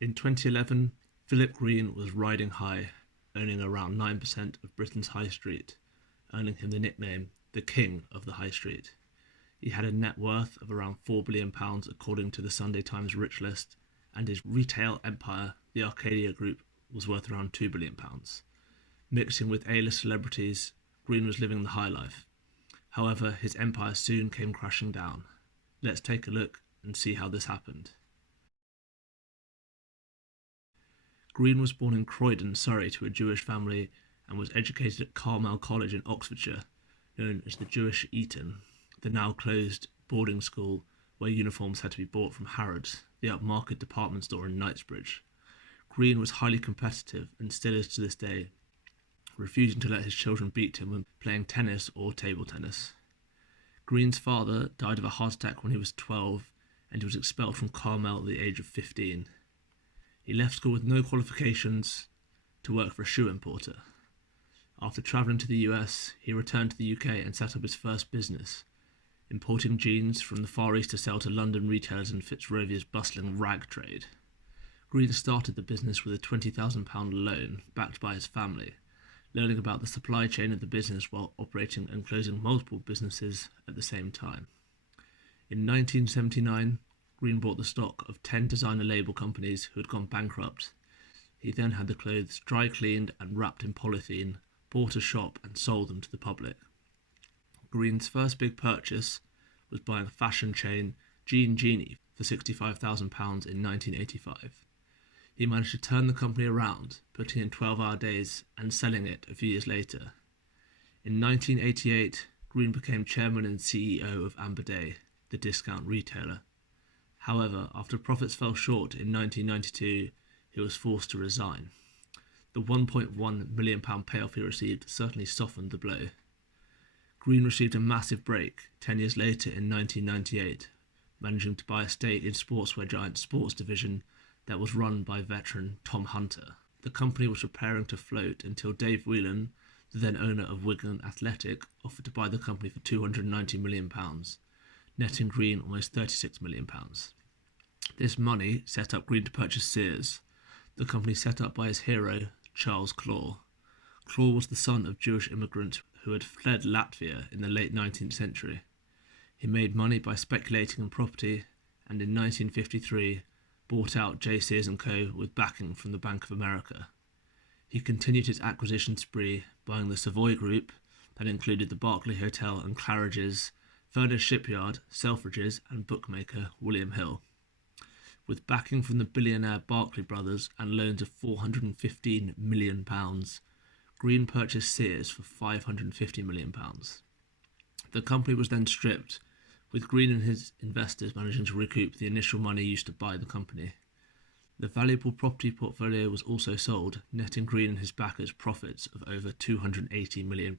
In 2011, Philip Green was riding high, owning around 9% of Britain's high street, earning him the nickname the King of the High Street. He had a net worth of around £4 billion according to the Sunday Times Rich List, and his retail empire, the Arcadia Group, was worth around £2 billion. Mixing with A-list celebrities, Green was living the high life. However, his empire soon came crashing down. Let's take a look and see how this happened. Green was born in Croydon, Surrey, to a Jewish family and was educated at Carmel College in Oxfordshire, known as the Jewish Eton, the now closed boarding school where uniforms had to be bought from Harrods, the upmarket department store in Knightsbridge. Green was highly competitive and still is to this day, refusing to let his children beat him when playing tennis or table tennis. Green's father died of a heart attack when he was 12 and he was expelled from Carmel at the age of 15. He left school with no qualifications to work for a shoe importer. After travelling to the US, he returned to the UK and set up his first business, importing jeans from the Far East to sell to London retailers in Fitzrovia's bustling rag trade. Green started the business with a £20,000 loan backed by his family, learning about the supply chain of the business while operating and closing multiple businesses at the same time. In 1979, Green bought the stock of 10 designer label companies who had gone bankrupt. He then had the clothes dry cleaned and wrapped in polythene, bought a shop and sold them to the public. Green's first big purchase was buying a fashion chain, Jean Genie, for £65,000 in 1985. He managed to turn the company around, putting in 12-hour days and selling it a few years later. In 1988, Green became chairman and CEO of Amber Day, the discount retailer. However, after profits fell short in 1992, he was forced to resign. The £1.1 million payoff he received certainly softened the blow. Green received a massive break 10 years later in 1998, managing to buy a stake in sportswear giant Sports Division that was run by veteran Tom Hunter. The company was preparing to float until Dave Whelan, the then owner of Wigan Athletic, offered to buy the company for £290 million, netting Green almost £36 million. This money set up Green to purchase Sears, the company set up by his hero, Charles Claw. Claw was the son of Jewish immigrants who had fled Latvia in the late 19th century. He made money by speculating in property and in 1953 bought out J. Sears & Co. with backing from the Bank of America. He continued his acquisition spree, buying the Savoy Group, that included the Berkeley Hotel and Claridge's, Furness Shipyard, Selfridges and bookmaker William Hill. With backing from the billionaire Barclay brothers and loans of £415 million, Green purchased Sears for £550 million. The company was then stripped, with Green and his investors managing to recoup the initial money used to buy the company. The valuable property portfolio was also sold, netting Green and his backers profits of over £280 million.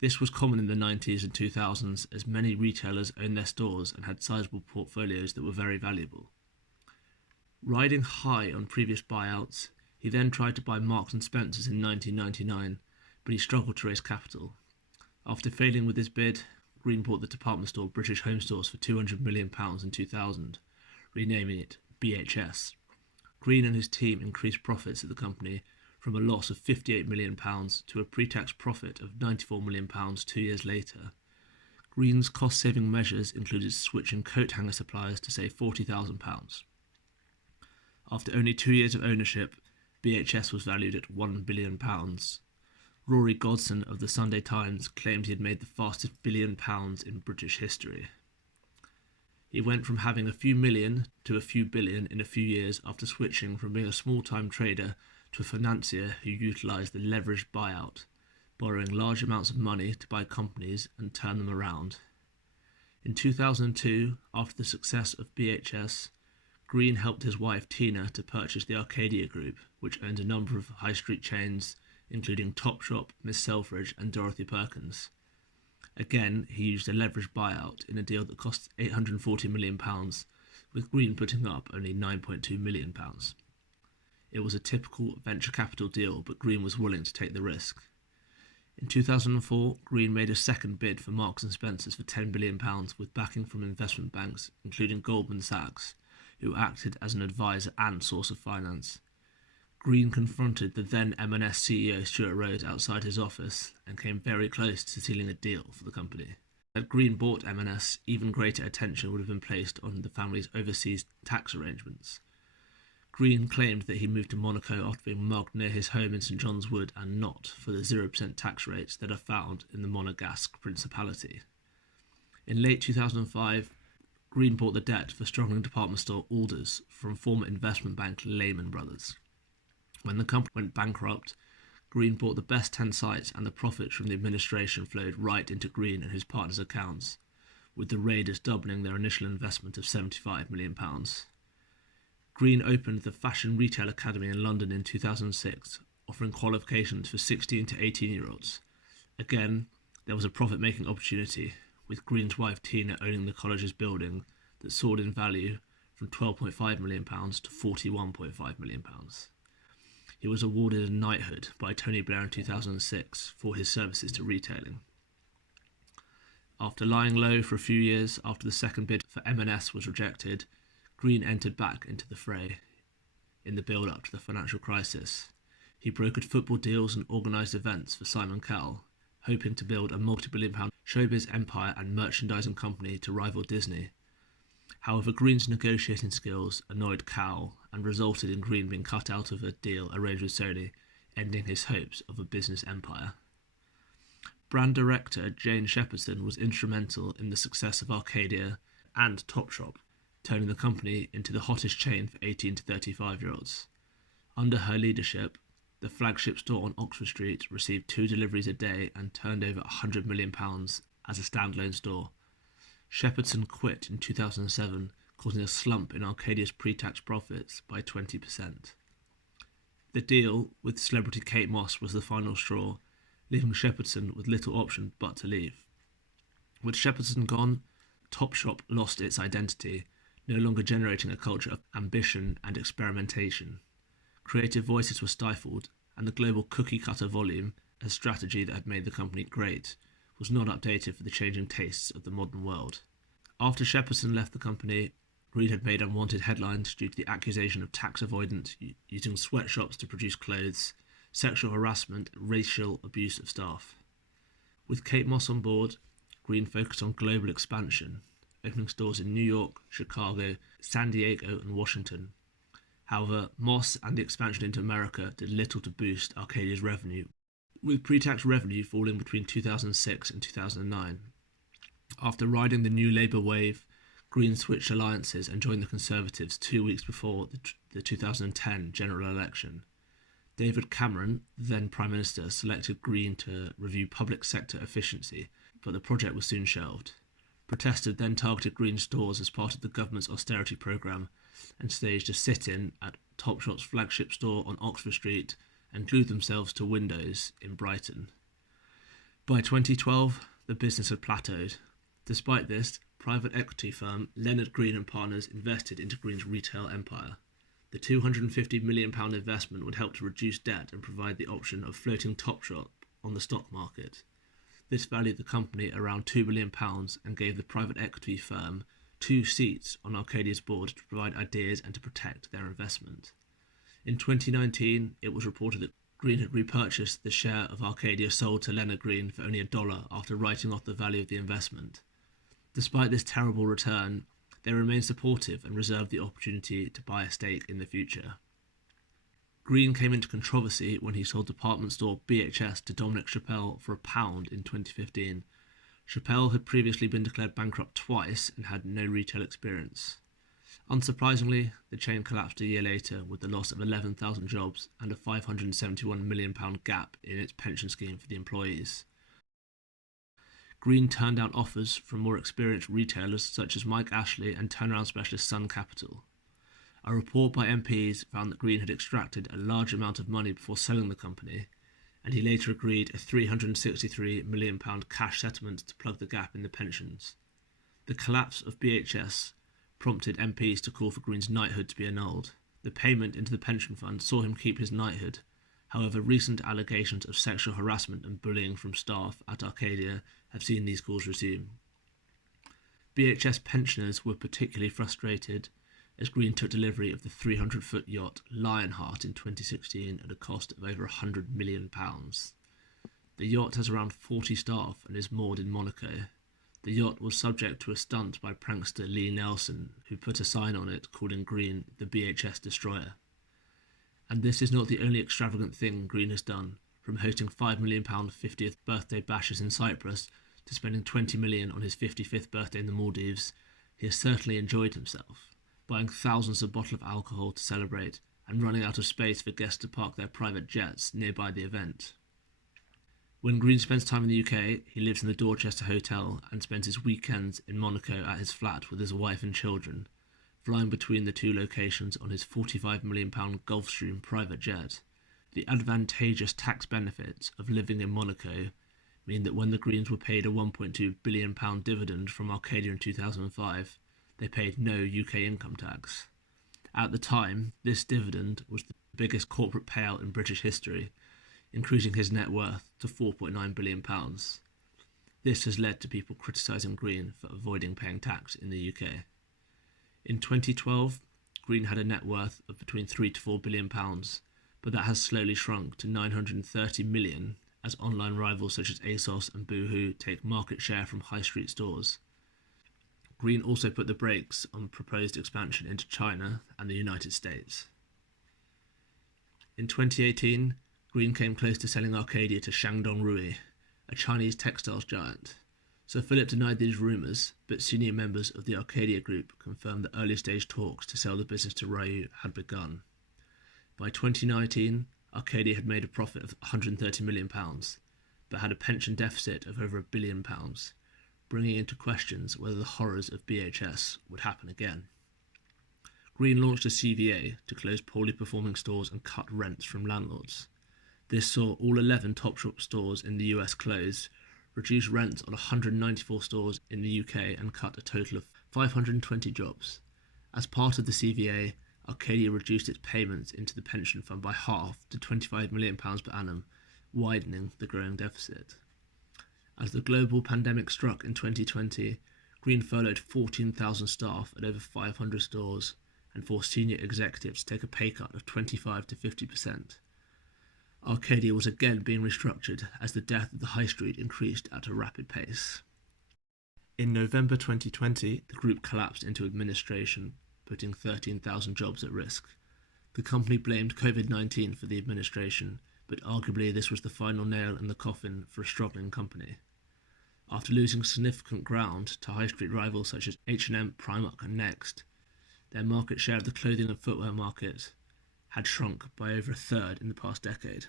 This was common in the 90s and 2000s as many retailers owned their stores and had sizable portfolios that were very valuable. Riding high on previous buyouts, he then tried to buy Marks & Spencer's in 1999, but he struggled to raise capital. After failing with his bid, Green bought the department store British Home Stores for £200 million in 2000, renaming it BHS. Green and his team increased profits at the company from a loss of £58 million to a pre-tax profit of £94 million 2 years later. Green's cost-saving measures included switching coat hanger suppliers to save £40,000. After only 2 years of ownership, BHS was valued at £1 billion. Rory Godson of the Sunday Times claimed he had made the fastest £1 billion in British history. He went from having a few million to a few billion in a few years after switching from being a small-time trader to a financier who utilised the leveraged buyout, borrowing large amounts of money to buy companies and turn them around. In 2002, after the success of BHS, Green helped his wife Tina to purchase the Arcadia Group, which owned a number of high street chains, including Topshop, Miss Selfridge and Dorothy Perkins. Again, he used a leveraged buyout in a deal that cost £840 million, with Green putting up only £9.2 million. It was a typical venture capital deal, but Green was willing to take the risk. In 2004, Green made a second bid for Marks & Spencer's for £10 billion with backing from investment banks, including Goldman Sachs, who acted as an advisor and source of finance. Green confronted the then M&S CEO Stuart Rhodes outside his office and came very close to sealing a deal for the company. Had Green bought M&S, even greater attention would have been placed on the family's overseas tax arrangements. Green claimed that he moved to Monaco after being mugged near his home in St John's Wood and not for the 0% tax rates that are found in the Monegasque Principality. In late 2005, Green bought the debt for struggling department store Alders from former investment bank Lehman Brothers. When the company went bankrupt, Green bought the best 10 sites and the profits from the administration flowed right into Green and his partners' accounts, with the raiders doubling their initial investment of £75 million. Green opened the Fashion Retail Academy in London in 2006, offering qualifications for 16 to 18-year-olds. Again, there was a profit-making opportunity, with Green's wife Tina owning the college's building that soared in value from £12.5 million to £41.5 million. He was awarded a knighthood by Tony Blair in 2006 for his services to retailing. After lying low for a few years after the second bid for M&S was rejected, Green entered back into the fray in the build-up to the financial crisis. He brokered football deals and organised events for Simon Cowell, hoping to build a multi-billion-pound showbiz empire and merchandising company to rival Disney. However, Green's negotiating skills annoyed Cowell and resulted in Green being cut out of a deal arranged with Sony, ending his hopes of a business empire. Brand director Jane Shepherdson was instrumental in the success of Arcadia and Topshop, turning the company into the hottest chain for 18 to 35-year-olds. Under her leadership, the flagship store on Oxford Street received 2 deliveries a day and turned over £100 million as a standalone store. Shepherdson quit in 2007, causing a slump in Arcadia's pre-tax profits by 20%. The deal with celebrity Kate Moss was the final straw, leaving Shepherdson with little option but to leave. With Shepherdson gone, Topshop lost its identity, no longer generating a culture of ambition and experimentation. Creative voices were stifled, and the global cookie-cutter volume, a strategy that had made the company great, was not updated for the changing tastes of the modern world. After Shepherdson left the company, Green had made unwanted headlines due to the accusation of tax avoidance, using sweatshops to produce clothes, sexual harassment, and racial abuse of staff. With Kate Moss on board, Green focused on global expansion, opening stores in New York, Chicago, San Diego, and Washington. However, Moss and the expansion into America did little to boost Arcadia's revenue, with pre-tax revenue falling between 2006 and 2009. After riding the New Labour wave, Green switched alliances and joined the Conservatives 2 weeks before the 2010 general election. David Cameron, then Prime Minister, selected Green to review public sector efficiency, but the project was soon shelved. Protesters then targeted Green stores as part of the government's austerity programme and staged a sit-in at Topshop's flagship store on Oxford Street and glued themselves to windows in Brighton. By 2012, the business had plateaued. Despite this, private equity firm Leonard Green and Partners invested into Green's retail empire. The £250 million investment would help to reduce debt and provide the option of floating Topshop on the stock market. This valued the company around £2 billion and gave the private equity firm 2 seats on Arcadia's board to provide ideas and to protect their investment. In 2019, it was reported that Green had repurchased the share of Arcadia sold to Leonard Green for only $1 after writing off the value of the investment. Despite this terrible return, they remained supportive and reserved the opportunity to buy a stake in the future. Green came into controversy when he sold department store BHS to Dominic Chappell for £1 in 2015. Chappell had previously been declared bankrupt twice and had no retail experience. Unsurprisingly, the chain collapsed a year later with the loss of 11,000 jobs and a £571 million gap in its pension scheme for the employees. Green turned down offers from more experienced retailers such as Mike Ashley and turnaround specialist Sun Capital. A report by MPs found that Green had extracted a large amount of money before selling the company, and he later agreed a £363 million cash settlement to plug the gap in the pensions. The collapse of BHS prompted MPs to call for Green's knighthood to be annulled. The payment into the pension fund saw him keep his knighthood. However, recent allegations of sexual harassment and bullying from staff at Arcadia have seen these calls resume. BHS pensioners were particularly frustrated, as Green took delivery of the 300-foot yacht Lionheart in 2016 at a cost of over £100 million. The yacht has around 40 staff and is moored in Monaco. The yacht was subject to a stunt by prankster Lee Nelson, who put a sign on it calling Green the BHS Destroyer. And this is not the only extravagant thing Green has done, from hosting £5 million 50th birthday bashes in Cyprus to spending £20 million on his 55th birthday in the Maldives. He has certainly enjoyed himself, buying thousands of bottles of alcohol to celebrate and running out of space for guests to park their private jets nearby the event. When Green spends time in the UK, he lives in the Dorchester Hotel and spends his weekends in Monaco at his flat with his wife and children, flying between the two locations on his £45 million Gulfstream private jet. The advantageous tax benefits of living in Monaco mean that when the Greens were paid a £1.2 billion dividend from Arcadia in 2005, they paid no UK income tax. At the time, this dividend was the biggest corporate payout in British history, increasing his net worth to £4.9 billion. This has led to people criticising Green for avoiding paying tax in the UK. In 2012, Green had a net worth of between £3 to £4 billion, but that has slowly shrunk to £930 million as online rivals such as ASOS and Boohoo take market share from high street stores. Green also put the brakes on proposed expansion into China and the United States. In 2018, Green came close to selling Arcadia to Shandong Rui, a Chinese textiles giant. Sir Philip denied these rumours, but senior members of the Arcadia group confirmed that early-stage talks to sell the business to Rui had begun. By 2019, Arcadia had made a profit of £130 million, but had a pension deficit of over £1 billion, bringing into questions whether the horrors of BHS would happen again. Green launched a CVA to close poorly performing stores and cut rents from landlords. This saw all 11 Topshop stores in the US close, reduce rents on 194 stores in the UK and cut a total of 520 jobs. As part of the CVA, Arcadia reduced its payments into the pension fund by half to £25 million per annum, widening the growing deficit. As the global pandemic struck in 2020, Green furloughed 14,000 staff at over 500 stores and forced senior executives to take a pay cut of 25 to 50%. Arcadia was again being restructured as the death of the high street increased at a rapid pace. In November 2020, the group collapsed into administration, putting 13,000 jobs at risk. The company blamed COVID-19 for the administration, but arguably this was the final nail in the coffin for a struggling company. After losing significant ground to high street rivals such as H&M, Primark and Next, their market share of the clothing and footwear market had shrunk by over a third in the past decade.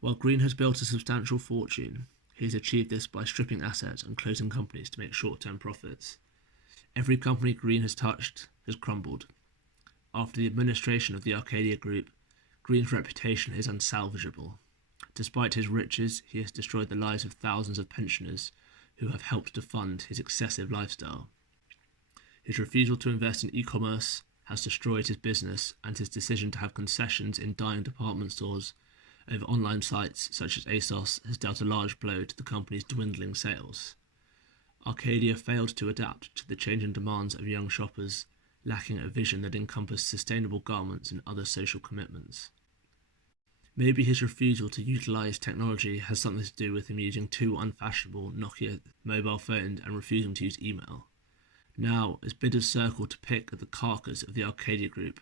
While Green has built a substantial fortune, he has achieved this by stripping assets and closing companies to make short-term profits. Every company Green has touched has crumbled. After the administration of the Arcadia Group, Green's reputation is unsalvageable. Despite his riches, he has destroyed the lives of thousands of pensioners who have helped to fund his excessive lifestyle. His refusal to invest in e-commerce has destroyed his business, and his decision to have concessions in dying department stores over online sites such as ASOS has dealt a large blow to the company's dwindling sales. Arcadia failed to adapt to the changing demands of young shoppers, lacking a vision that encompassed sustainable garments and other social commitments. Maybe his refusal to utilise technology has something to do with him using two unfashionable Nokia mobile phones and refusing to use email. Now, as bidders circle to pick at the carcass of the Arcadia Group,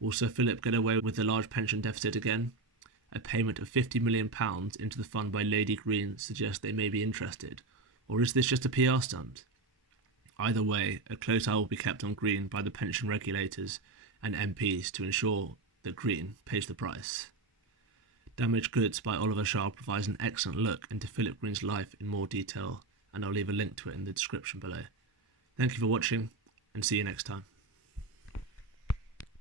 will Sir Philip get away with the large pension deficit again? A payment of £50 million into the fund by Lady Green suggests they may be interested, or is this just a PR stunt? Either way, a close eye will be kept on Green by the pension regulators and MPs to ensure that Green pays the price. Damaged Goods by Oliver Shah provides an excellent look into Philip Green's life in more detail, and I'll leave a link to it in the description below. Thank you for watching, and see you next time.